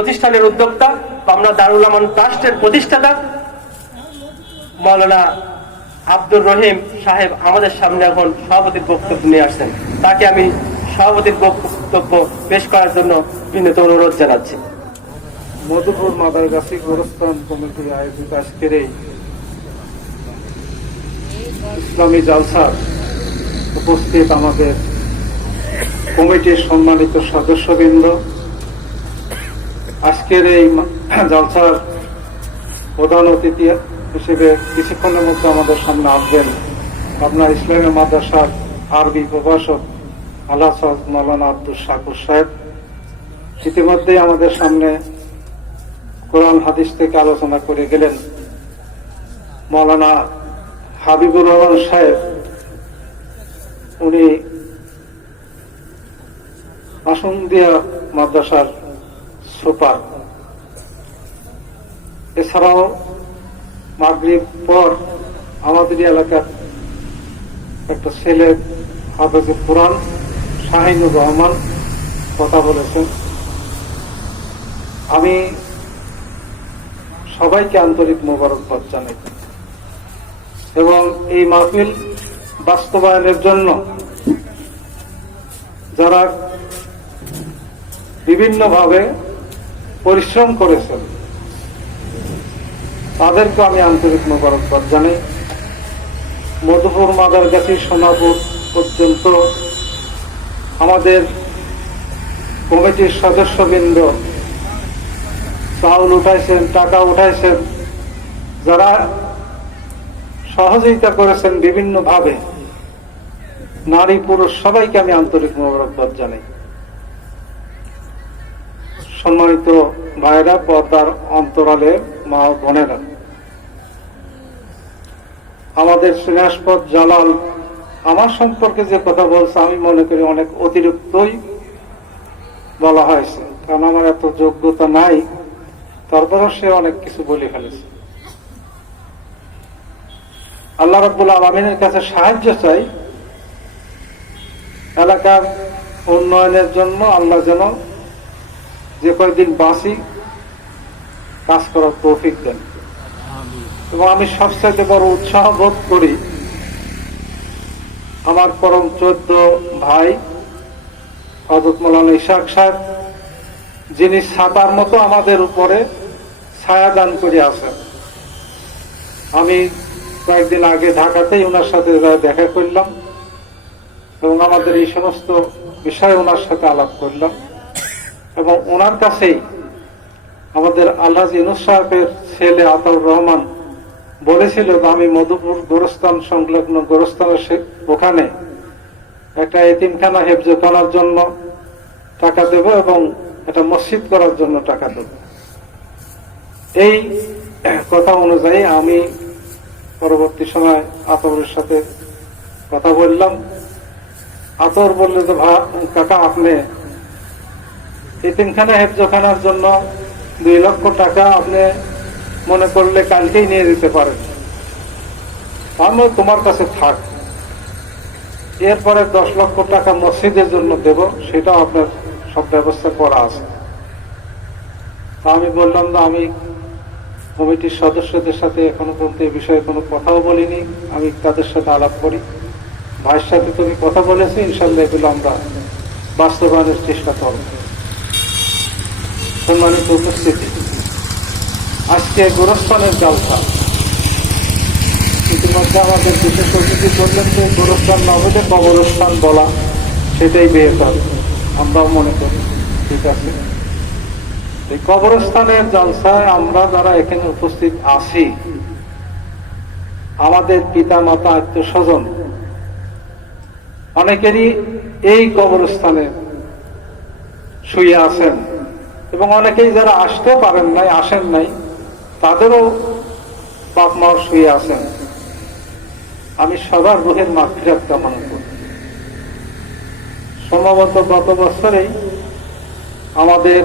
প্রতিষ্ঠানের উদ্যোক্তা আমরা দারুল আমান ট্রাস্টের প্রতিষ্ঠাতা মাওলানা আব্দুর রহিম সাহেব আমাদের সামনে এখন সভাপতির বক্তব্য নিয়ে আসছেন। তাকে আমি সভাপতির বক্তব্য পেশ করার জন্য বিনীত অনুরোধ জানাচ্ছি। মধুপুর মাদারগাছি গোরস্থান কমিটির আয়োজিত আজকের এই ইসলামী জালসার উপস্থিত আমাদের কমিটির সম্মানিত সদস্যবৃন্দ, আজকের এই জালসার প্রধান অতিথি হিসেবে কিছুক্ষণের মধ্যে আমাদের সামনে আসবেন আপনার ইসলামী মাদ্রাসার আরবি প্রভাষক আল্লাহ মাওলানা আব্দুল শাকুর সাহেব। ইতিমধ্যেই আমাদের সামনে কোরআন হাদিস থেকে আলোচনা করে গেলেন মাওলানা হাবিবুর রহমান সাহেব। উনি আসন্দিয়া মাদ্রাসার সুপার। এছাড়াও মাগরিব পর আমাদের এলাকার একটা ছেলে হাফেজে কোরআন শাহিনুর রহমান কথা বলেছেন। আমি সবাইকে আন্তরিক মোবারকবাদ জানাই এবং এই মাহফিল বাস্তবায়নের জন্য যারা বিভিন্নভাবে পরিশ্রম করেছেন তাদেরকে আমি আন্তরিক মোবারকবাদ জানাই। মধুপুর মাদারগাছি সোনাপুর পর্যন্ত আমাদের কমিটির সদস্যবৃন্দ চাউল উঠাইছেন, টাকা উঠাইছেন, যারা সহযোগিতা করেছেন বিভিন্নভাবে, নারী পুরুষ সবাইকে আমি আন্তরিক মোবারকবাদ জানাই। সম্মানিত ভাইরা, পর্দার অন্তরালে মা বোনেরা, আমাদের স্নেহাস্পদ জালাল আমার সম্পর্কে যে কথা বলছে আমি মনে করি অনেক অতিরিক্তই বলা হয়েছে, কারণ আমার এত যোগ্যতা নাই, তারপরেও সে অনেক কিছু বলে ফেলেছে। আল্লাহ রাব্বুল আলামিনের কাছে সাহায্য চাই এলাকার উন্নয়নের জন্য। আল্লাহ যেন যে কয়েকদিন বাঁচি কাজ করার তৌফিক দেন। এবং আমি সবচেয়ে বড় উৎসাহ বোধ করি আমার পরম 14 ভাই হযরত মাওলানা ইসহাক সাহেব, যিনি ছাতার মতো আমাদের উপরে ছায়া দান করে আছেন। আমি কয়েকদিন আগে ঢাকাতেই ওনার সাথে দেখা করলাম এবং আমাদের এই সমস্ত বিষয়ে ওনার সাথে আলাপ করলাম এবং ওনার কাছেই আমাদের আলহাজ ইউনূস সাহেবের ছেলে আতাউর রহমান বলেছিল যে আমি মধুপুর গোরস্থান সংলগ্ন গোরস্থানের ওখানে একটা এতিমখানা হেফজ করার জন্য টাকা দেব এবং একটা মসজিদ করার জন্য টাকা দেব। এই কথা অনুযায়ী আমি পরবর্তী সময় আতরের সাথে কথা বললাম। আতর বললে যে কাকা, আপনি এতিমখানা হেফজখানার জন্য 2 লক্ষ টাকা আপনি মনে করলে কালকেই নিয়ে দিতে পারেন, আমি তোমার কাছে থাক, এরপরে 10 লক্ষ টাকা মসজিদের জন্য দেব, সেটাও আপনার সব ব্যবস্থা করা আছে। আমি বললাম না, আমি কমিটির সদস্যদের সাথে এখনো পর্যন্ত এই বিষয়ে কোনো কথাও বলিনি, আমি তাদের সাথে আলাপ করি। ভাইয়ের সাথে তুমি কথা বলেছি, ইনশাল্লাহ এগুলো আমরা বাস্তবায়নের চেষ্টা করব। সম্মানিত উপস্থিতি, আজকে গোরস্থানের জালসা ইতিমধ্যে আমাদের বিশেষ অতিথি বললেন যে গোরস্থান না হলে কবরস্থান বলা সেটাই বেহতর, আমরাও মনে করি ঠিক আছে। এই কবরস্থানের জালসায় আমরা যারা এখানে উপস্থিত আছি, আমাদের পিতা মাতা আত্মীয় স্বজন অনেকেরই এই কবরস্থানে শুয়ে আছেন এবং অনেকেই যারা আসতে পারেন নাই, আসেন নাই, তাদেরও বাপ মা শুয়ে আছেন। আমি সবার রুহের মাগফিরাত কামনা করি। সম্ভবত গত বছরেই আমাদের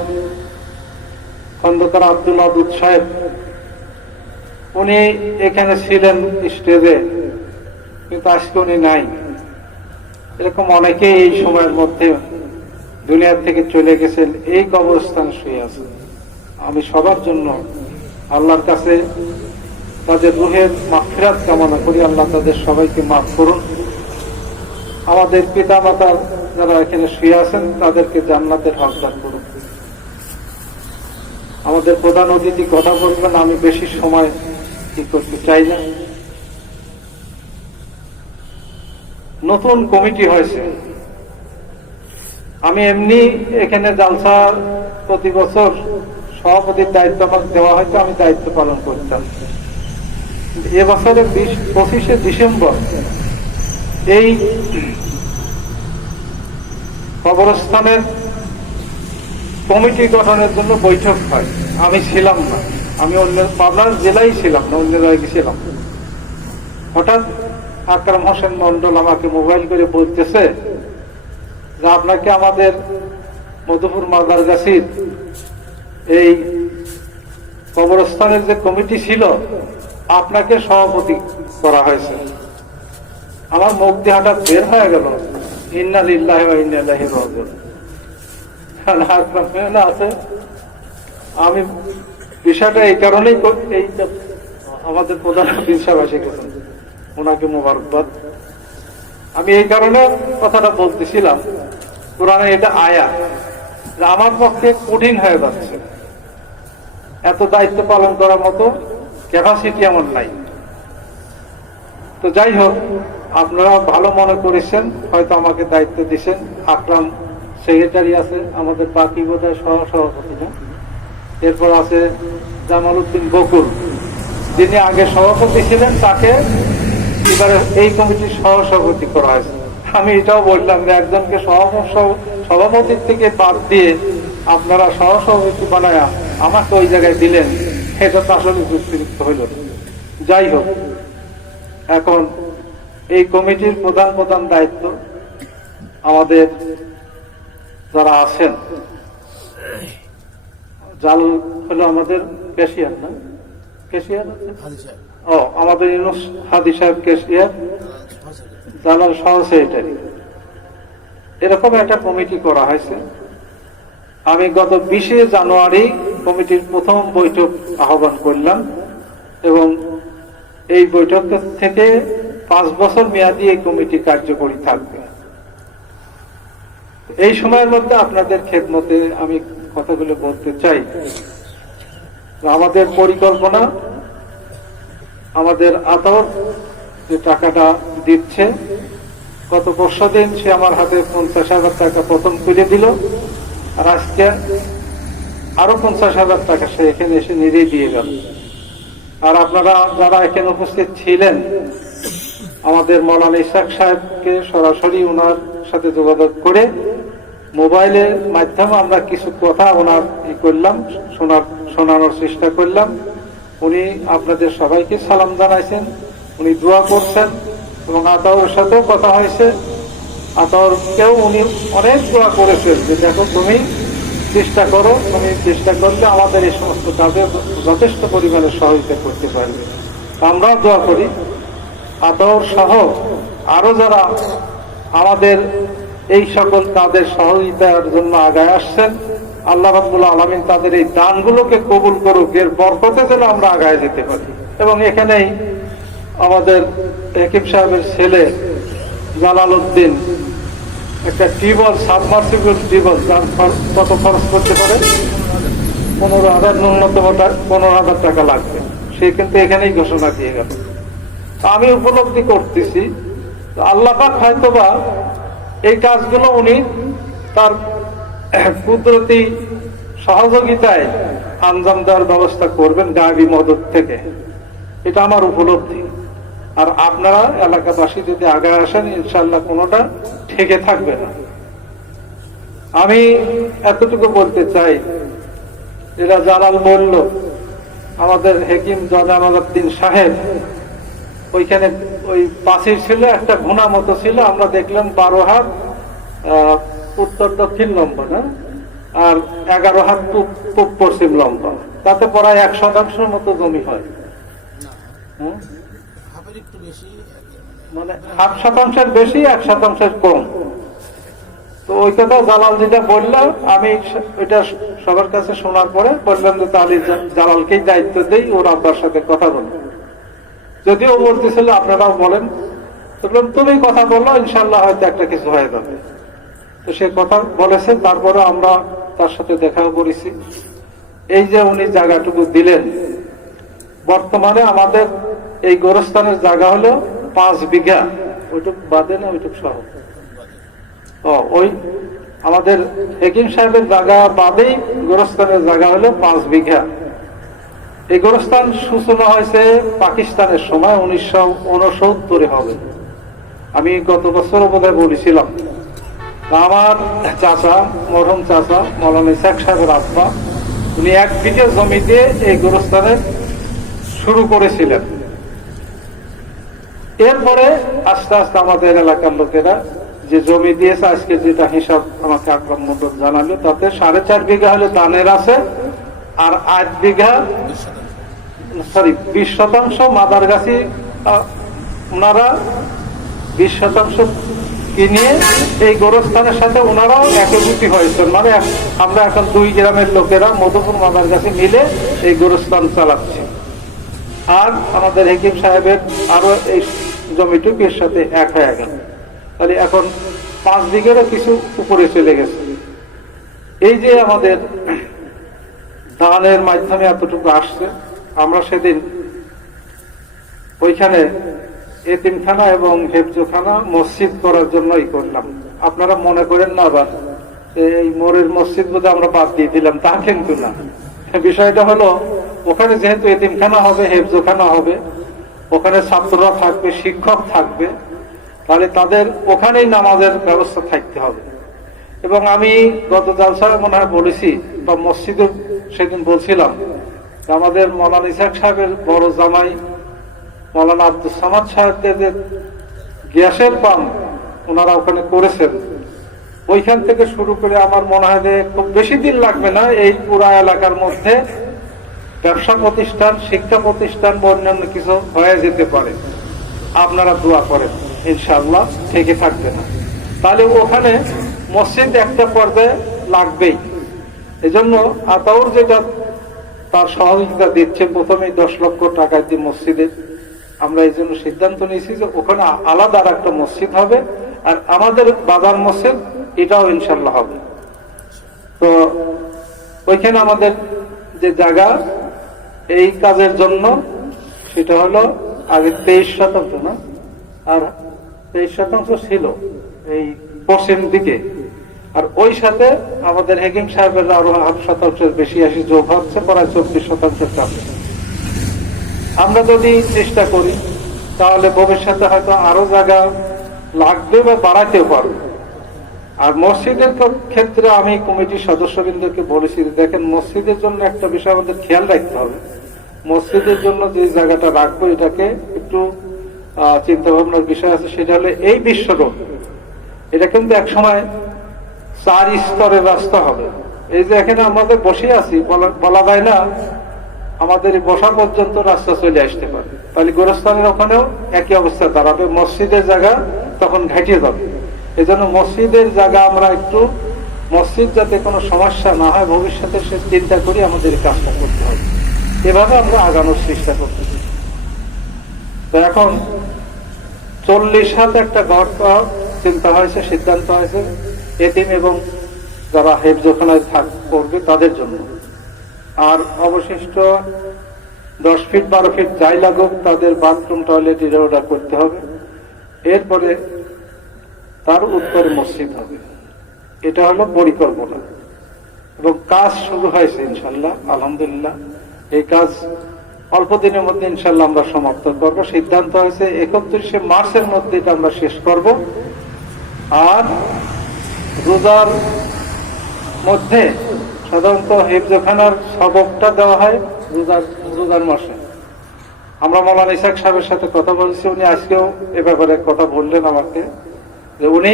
খন্দকার আব্দুল আদুদ সাহেব, উনি এখানে ছিলেন স্টেজে, কিন্তু আজকে উনি নাই। এরকম অনেকেই এই সময়ের মধ্যে দুনিয়া থেকে চলে গেছেন, এই কবরস্থানে শুয়ে আছেন। আমি সবার জন্য আল্লাহর কাছে তাদের রুহের মাগফিরাত কামনা করি। আল্লাহ তাদের সবাইকে মাফ করুন। আমাদের পিতা মাতা যারা এখানে শুয়ে আছেন তাদেরকে জান্নাতের হকদার করুন। আমাদের প্রধান অতিথি কথা বলবেন, আমি বেশি সময় কি করতে চাই না। নতুন কমিটি হয়েছে। আমি এমনি এখানে জালসা প্রতি বছর সভাপতির দায়িত্ব আমাকে দেওয়া হয়তো আমি দায়িত্ব পালন করতাম। এবছরের 25শে ডিসেম্বর এই কবরস্থানের কমিটি গঠনের জন্য বৈঠক হয়। আমি ছিলাম না, আমি অন্য পাবনার জেলায় ছিলাম না, অন্য জায়গায় ছিলাম। হঠাৎ আকরাম হোসেন মন্ডল আমাকে মোবাইল করে বলতেছে যে আপনাকে আমাদের মধুপুর মাদারগাছির এই কবরস্থানের যে কমিটি ছিল আপনাকে সভাপতি করা হয়েছে। আমার মুখ দিয়ে হঠাৎ বের হয়ে গেল, ইন্না লিল্লাহি ওয়া ইন্না ইলাইহি রাজিউন। আছে আমি বিষয়টা এই কারণেই আমাদের প্রধান অতিথি সাহেব এসে গেছেন, ওনাকে মোবারকবাদ। আমি এই কারণে কথাটা বলতেছিলাম, কোরআনে এটা আয়া আমার পক্ষে কঠিন হয়ে যাচ্ছে। এত দায়িত্ব পালন করার মতো ক্যাপাসিটি আমার নাই। তো যাই হোক, আপনারা ভালো মনে করেছেন, হয়তো আমাকে দায়িত্ব দিচ্ছেন। আকরাম সেক্রেটারি আছে, আমাদের বাকি বোধহয় সহসভাপতি না। এরপর আছে জামাল উদ্দিন বকুল, যিনি আগে সভাপতি ছিলেন, তাকে এবারে এই কমিটির সহসভাপতি করা হয়েছে। আমি এটাও বললাম যে একজনকে সভাপতির থেকে বাদ দিয়ে আপনারা সহসভাপতি বানায় আমাকে ওই জায়গায় দিলেন, এটা তো আসলে যুক্তিযুক্ত হইল। যাই হোক, এখন এই কমিটির প্রধান প্রধান দায়িত্ব আমাদের যারা আছেন, জাল হলো আমাদের ক্যাশিয়ার, না ক্যাশিয়ার, আমাদের ইউনুস হাদি সাহেব ক্যাশিয়ার, জালাল সহ সেক্রেটারি, এরকম একটা কমিটি করা হয়েছে। আমি গত 20শে জানুয়ারি কমিটির প্রথম বৈঠক আহ্বান করলাম এবং এই বৈঠক থেকে 5 বছর মেয়াদী এই কমিটি কার্যকরী থাকবে। এই সময়ের মধ্যে আপনাদের খেদমতে আমি কথাগুলো বলতে চাই। আমাদের পরিকল্পনা, আমাদের আতর যে টাকাটা দিচ্ছে, গত 5 দিন সে আমার হাতে 50,000 টাকা প্রথম তুলে দিল, আর আজকে আরো 50,000 টাকা সে এখানে এসে নিজেই দিয়ে গেল। আর আপনারা যারা এখানে উপস্থিত ছিলেন, আমাদের মৌলানা ইসহাক সাহেবকে সরাসরি ওনার সাথে যোগাযোগ করে মোবাইলের মাধ্যমে আমরা কিছু কথা ওনার করলাম, শোনানোর চেষ্টা করলাম। উনি আপনাদের সবাইকে সালাম জানাইছেন, উনি দোয়া করছেন এবং আতাউর সাথেও কথা হয়েছে। আতাউরকেও উনি অনেক দোয়া করেছেন যে দেখো তুমি চেষ্টা করো, তুমি চেষ্টা করলে আমাদের এই সমস্ত কাজে যথেষ্ট পরিমাণে সহযোগিতা করতে পারবে। আমরাও দোয়া করি আতাউর সহ আরো যারা আমাদের এই সকল কাজের সহযোগিতার জন্য আগায় আসছেন, আল্লাহ রাব্বুল আলামিন তাদের এই দানগুলোকে কবুল করুক, এর বরকতে যেন আমরা আগায় যেতে পারি। এবং এখানেই আমাদের হাকিম সাহেবের ছেলে জালাল উদ্দিন একটা টিউবওয়েল, সাবমার্সিবল টিউবওয়েল, কত খরচ করতে পারে? 15,000, ন্যূনতম 15,000 টাকা লাগবে। সে কিন্তু এখানেই ঘোষণা দিয়ে গেল। আমি উপলব্ধি করতেছি আল্লাহ পাক হয়তোবা এই কাজগুলো উনি তার কুদরতি সহযোগিতায় আঞ্জাম দেওয়ার ব্যবস্থা করবেন গায়বী মদত থেকে, এটা আমার উপলব্ধি। আর আপনারা এলাকাবাসী যদি আগায় আসেন, ইনশাল্লাহ কোনোটা ঠেকে থাকবে না। আমি এতটুকু বলতে চাই, যেটা জালাল বলল, আমাদের হাকিম জামালউদ্দিন সাহেব ওইখানে ওই পাশের ছিল একটা ঘোনা মতো ছিল, আমরা দেখলাম 12 হাত উত্তর দক্ষিণ লম্বা, না, আর 11 হাত পূব পশ্চিম লম্বা, তাতে প্রায় 1% মতো জমি হয়। মানে 8% বেশি, 1% কম। তো ওই কথা জালাল যেটা বললাম, আমি ওইটা সবার কাছে শোনার পরে বললাম যে তাহলে জালালকেই দায়িত্ব দেই, ওর আব্বার সাথে কথা বলবো। যদিও বলতেছিল আপনারাও বলেন, বললাম তুমি কথা বলো, ইনশাল্লাহ হয়তো একটা কিছু হয়ে যাবে। তো সে কথা বলেছে, তারপরে আমরা তার সাথে দেখাও করেছি। এই যে উনি জায়গাটুকু দিলেন, বর্তমানে আমাদের এই গোরস্থানের জায়গা হলো 5 বিঘা। ওইটুক বাদে না ওইটুক সহ ওই আমাদের হেকিম সাহেবের জায়গা বাদেই গোরস্থানের জায়গা হলো 5 বিঘা। এই গোরস্থান সূচনা হয়েছে পাকিস্তানের সময় 1969 হবে। আমি গত বছর বোধহয় বলেছিলাম। আমার চাচা, মরহুম চাচা মৌলানা ইসাক সাহেবের আব্বা, উনি 1 বিঘা জমি দিয়ে এই গোরস্থানের শুরু করেছিলেন। এরপরে আস্তে আস্তে আমাদের এলাকার লোকেরা যে জমি দিয়েছে, আজকে যেটা হিসাব আমাকে আকরাম মন্ডল জানালো, তাতে 4.5 বিঘা হলে দানের আছে, আর 8 বিঘা 20% মাদারগাছি ওনারা 20% কিনে এই গোরস্থানের সাথে ওনারাও একীভূতি হয়েছেন। মানে আমরা এখন 2 গ্রামের লোকেরা মধুপুর মাদারগাছি মিলে এই গোরস্থান চালাচ্ছি। আর আমাদের হেকিম সাহেবের আরো এই জমিটুকু এর সাথে এক হয়ে গেল। তাহলে এখন 5 বিঘেরও কিছু উপরে চলে গেছে। এই যে আমাদের দানের মাধ্যমে এতটুকু আসছে, আমরা সেদিন ওইখানে এতিমখানা এবং হেফজখানা মসজিদ করার জন্যই করলাম। আপনারা মনে করেন না আবার এই মোরের মসজিদ বোধহয় আমরা বাদ দিয়ে দিলাম, তা কিন্তু না। বিষয়টা হলো, ওখানে যেহেতু এতিমখানা হবে, হেফজখানা হবে, ওখানে ছাত্ররা থাকবে, শিক্ষক থাকবে, তাহলে তাদের ওখানেই নামাজের ব্যবস্থা থাকতে হবে। এবং আমি গত জালসায় মনে হয় বলেছি, বা মসজিদে সেদিন বলছিলাম, আমাদের মৌলানা ইসাক সাহেবের বড় জামাই মৌলানা আব্দুল সামাদ সাহেবদের যে গ্যাসের পাম্প ওনারা ওখানে করেছেন, ওইখান থেকে শুরু করে আমার মনে হয় যে খুব বেশি দিন লাগবে না, এই পুরা এলাকার মধ্যে ব্যবসা প্রতিষ্ঠান, শিক্ষা প্রতিষ্ঠান বা অন্যান্য কিছু হয়ে যেতে পারে। আপনারা দোয়া করেন, ইনশাআল্লাহ থেকে থাকবে না। তাহলে ওখানে মসজিদ একটা পর্যায়ে লাগবেই। এজন্য আতাউর যেটা তার সহযোগিতা দিচ্ছে, প্রথমে 10 লক্ষ টাকা দিয়ে মসজিদে, আমরা এই জন্য সিদ্ধান্ত নিয়েছি যে ওখানে আলাদা আর একটা মসজিদ হবে, আর আমাদের বাজার মসজিদ এটাও ইনশাল্লাহ হবে। তো ওইখানে আমাদের যে জায়গা এই কাজের জন্য, সেটা হলো আগে 23% না, আর 23% ছিল এই পশ্চিম দিকে, আর ওই সাথে আমাদের হেকিম সাহেবের আরো 0.5% বেশি আসি যোগ হচ্ছে, প্রায় 24% কাছে। আমরা যদি চেষ্টা করি তাহলে ভবিষ্যতে হয়তো আরো জায়গা লাগবে বা বাড়াতেও পারবে। আর মসজিদের ক্ষেত্রে আমি কমিটির সদস্যবৃন্দকে বলেছি, দেখেন মসজিদের জন্য একটা বিষয় আমাদের খেয়াল রাখতে হবে। মসজিদের জন্য যে জায়গাটা রাখবো, এটাকে একটু চিন্তা ভাবনার বিষয় আছে। সেটা হলে এই বিশ্ব রোড, এটা কিন্তু এক সময় 4 স্তরের রাস্তা হবে। এই যে এখানে আমাদের বসে আছি, বলা যায় না আমাদের বসা পর্যন্ত রাস্তা চলে আসতে পারে। তাহলে গোরস্থানের ওখানেও একই অবস্থা দাঁড়াবে, মসজিদের জায়গা তখন ঘাটিয়ে যাবে। এই জন্য মসজিদের জায়গা আমরা একটু, মসজিদ যাতে কোনো সমস্যা না হয় ভবিষ্যতে, সে চিন্তা করি আমাদের কাজটা করতে হবে। এভাবে আমরা আগানোর চেষ্টা করতেছি। তো এখন 40 হাত একটা ঘর চিন্তা হয়েছে, সিদ্ধান্ত হয়েছে এতিম এবং যারা হেফজখানায় করবে তাদের জন্য। আর অবশিষ্ট 10 ফিট 12 ফিট যাই লাগুক, তাদের বাথরুম টয়লেট এটা করতে হবে। এরপরে তার উত্তরে মসজিদ হবে। এটা হলো পরিকল্পনা এবং কাজ শুরু হয়েছে ইনশাল্লাহ, আলহামদুলিল্লাহ। এই কাজ অল্প দিনের মধ্যে ইনশাল্লাহ আমরা সমাপ্ত করব। সিদ্ধান্ত হয়েছে 31শে মার্চের মধ্যে এটা আমরা শেষ করব। আর রোজার মধ্যে সাধারণত হেফজখানার সবকটা দেওয়া হয় রোজার মাসে। আমরা মৌলানা ইসাক সাহেবের সাথে কথা বলছি, উনি আজকেও এ ব্যাপারে কথা বললেন আমাকে, যে উনি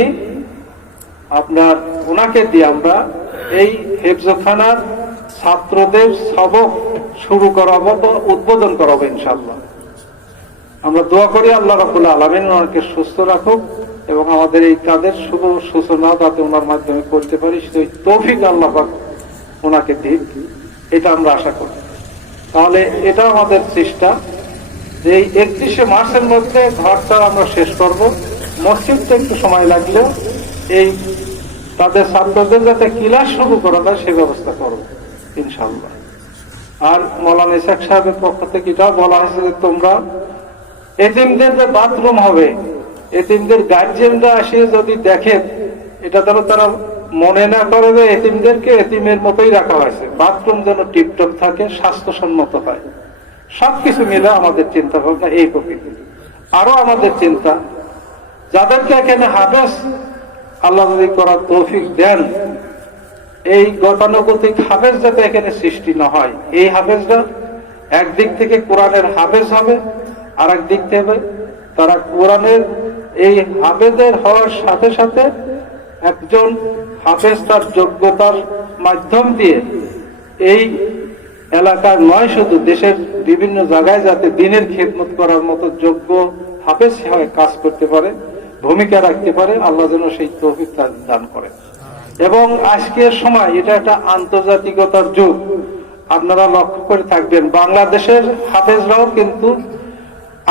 ওনাকে দিয়ে আমরা এই হেফজখানার ছাত্রদের সবক শুরু করাবো বা উদ্বোধন করাবো ইনশাআল্লাহ। আমরা দোয়া করি আল্লাহ রাব্বুল আলামিন ওনাকে সুস্থ রাখুক, এবং আমাদের এই কাজের শুভ সূচনা যাতে ওনার মাধ্যমে করতে পারি সেই তৌফিক আল্লাহ পাক ওনাকে দিক, এটা আমরা আশা করি। তাহলে এটা আমাদের চেষ্টা যে এই 31শে মার্চের মধ্যে ঘরটা আমরা শেষ করব। মসজিদটা একটু সময় লাগলেও এই তাদের ছাত্রদের যাতে ক্লাস শুরু করা যায় সে ব্যবস্থা করব ইনশাআল্লাহ। আর মৌলানা ইসহাক সাহেবের পক্ষ থেকে এটাও বলা হয়েছে যে তোমরা এতিমদের যে বাথরুম হবে, এতিমদের গার্জিয়ানরা আসে যদি দেখে, এটা যেন তারা মনে না করে যে এতিমদেরকে এতিমের মতোই রাখা হয়েছে, বাথরুম যেন টিপটপ থাকে, স্বাস্থ্যসম্মত হয়। সবকিছু মিলে আমাদের চিন্তা ভাবনা এই প্রকৃতি। আরো আমাদের চিন্তা, যাদেরকে এখানে হাফেজ আল্লাহ যদি করার তৌফিক দেন, এই গতানুগতিক হাফেজ যাতে এখানে সৃষ্টি না হয়, এই হাফেজরা একদিক থেকে কোরআনের হাফেজ হবে, আর একদিক থেকে তারা কোরআনের এই হাফেজের হওয়ার সাথে সাথে একজন হাফেজ তার যোগ্যতার মাধ্যম দিয়ে এই এলাকার নয় শুধু দেশের বিভিন্ন জায়গায় যাতে দিনের খেদমত করার মতো যোগ্য হাফেজ হয়ে কাজ করতে পারে, ভূমিকা রাখতে পারে, আল্লাহ যেন সেই তৌফিক দান করে। এবং আজকের সময় এটা একটা আন্তর্জাতিকতার যুগ। আপনারা লক্ষ্য করে থাকবেন বাংলাদেশের হাফেজরাও কিন্তু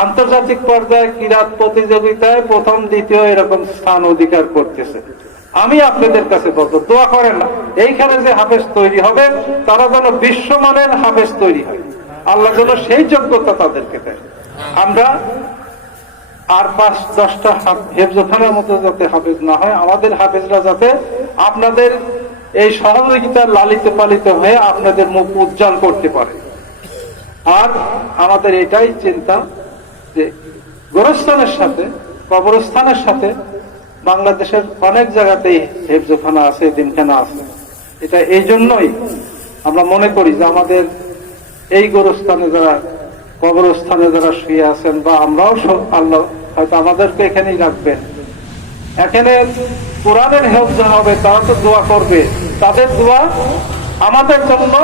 আন্তর্জাতিক পর্যায়ে ক্রীড়া প্রতিযোগিতায় প্রথম দ্বিতীয় এরকম স্থান অধিকার করতেছে। আমি আপনাদের কাছে বলবো, দোয়া করেন না এইখানে যে হাফেজ তৈরি হবে তারা যেন বিশ্বমানের হাফেজ তৈরি হয়, আল্লাহ যেন সেই যোগ্যতা তাদেরকে দেয়। আমরা আর 5-10টা হেফজখানার মতো যাতে হাফেজ না হয়, আমাদের হাফেজরা যাতে আপনাদের এই সহযোগিতার লালিত পালিত হয়ে আপনাদের মুখ উজ্জ্বল করতে পারে। আর আমাদের এটাই চিন্তা যে গোরস্থানের সাথে কবরস্থানের সাথে বাংলাদেশের অনেক জায়গাতেই হেফজখানা আছে, দিনখানা আছে। এটা এই জন্যই আমরা মনে করি যে আমাদের এই গোরস্থানে যারা কবরস্থানে যারা শুয়ে আছেন, বা আমরাও আল্লাহ হয়তো আমাদেরকে এখানেই রাখবেন, এখানে কোরআনের হেফজ হবে, তারা তো দোয়া করবে, তাদের দোয়া আমাদের জন্য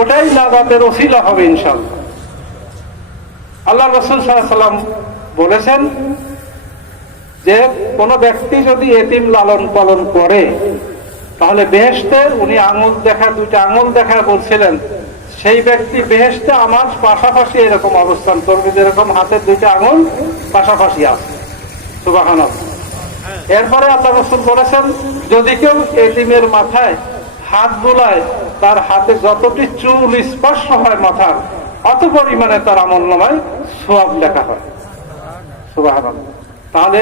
ওটাই নাজাতের ওসিলা হবে ইনশাআল্লাহ। আল্লাহ রাসূল সাল্লাল্লাহু আলাইহি ওয়াসাল্লাম বলেছেন যে কোন ব্যক্তি যদি এতিম লালন পালন করে তাহলে বেহেশতে, উনি আঙুল দেখা, 2টা আঙুল দেখা বলছিলেন, সেই ব্যক্তি বেহেশতে আমার পাশাপাশি এরকম অবস্থান করবে যেরকম হাতের 2টা আঙুল পাশাপাশি আছে। সুবহানাল্লাহ। এরপরে আল্লাহ রাসূল বলেছেন যদি কেউ এতিমের মাথায় হাত বুলায়, তার হাতে যতটি চুল স্পর্শ হয় মাথার, অত পরিমাণে তার আমলনামায় সওয়াব লেখা হয়। সুবহানাল্লাহ। তাহলে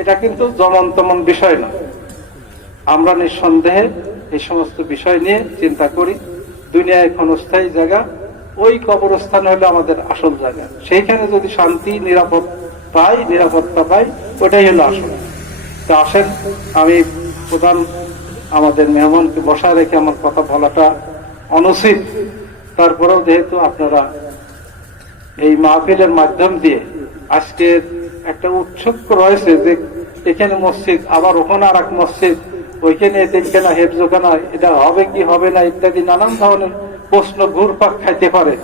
এটা কিন্তু যেমন তেমন বিষয় না। আমরা নিঃসন্দেহে এই সমস্ত বিষয় নিয়ে চিন্তা করি। দুনিয়ায় ক্ষণস্থায়ী জায়গা, ওই কবরস্থান হলো আমাদের আসল জায়গা। সেইখানে যদি শান্তি নিরাপত্তা পাই, ওটাই হলো আসল। তা আসেন, আমি প্রধান আমাদের মেহমানকে বসায় রেখে আমার কথা বলাটা অনুচিত, তারপরেও যেহেতু আপনারা এই মাহফিলের মাধ্যম দিয়ে আজকের একটা উৎসুক রয়েছে যে এখানে মসজিদ, আবার ওখানে আর এক মসজিদ, ওইখানে এতিমখানা হেফজখানা, এটা হবে কি হবে না ইত্যাদি নানান ধরনের প্রশ্ন ঘুরপাক খাইতে পারে।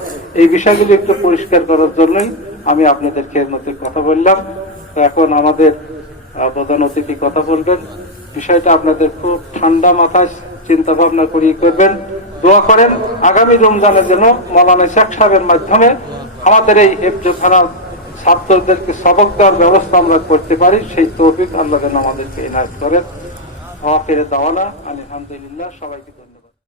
এই বিষয়গুলো একটু পরিষ্কার করার জন্যই আমি আপনাদের খেদমতে কথা বললাম। তো এখন আমাদের প্রধান অতিথি কথা বলবেন। বিষয়টা আপনাদের খুব ঠান্ডা মাথায় চিন্তা ভাবনা করিয়ে করবেন, দোয়া করেন আগামী রমজানের জন্য মৌলানা ইসহাক সাহেবের মাধ্যমে আমাদের এই হেফজখানার ছাত্রদেরকে সবক দেওয়ার ব্যবস্থা আমরা করতে পারি, সেই তৌফিক আল্লাহ যেন আমাদেরকে ইনায়েত করেন। আখির দাওয়ানা আলহামদুলিল্লাহ। সবাইকে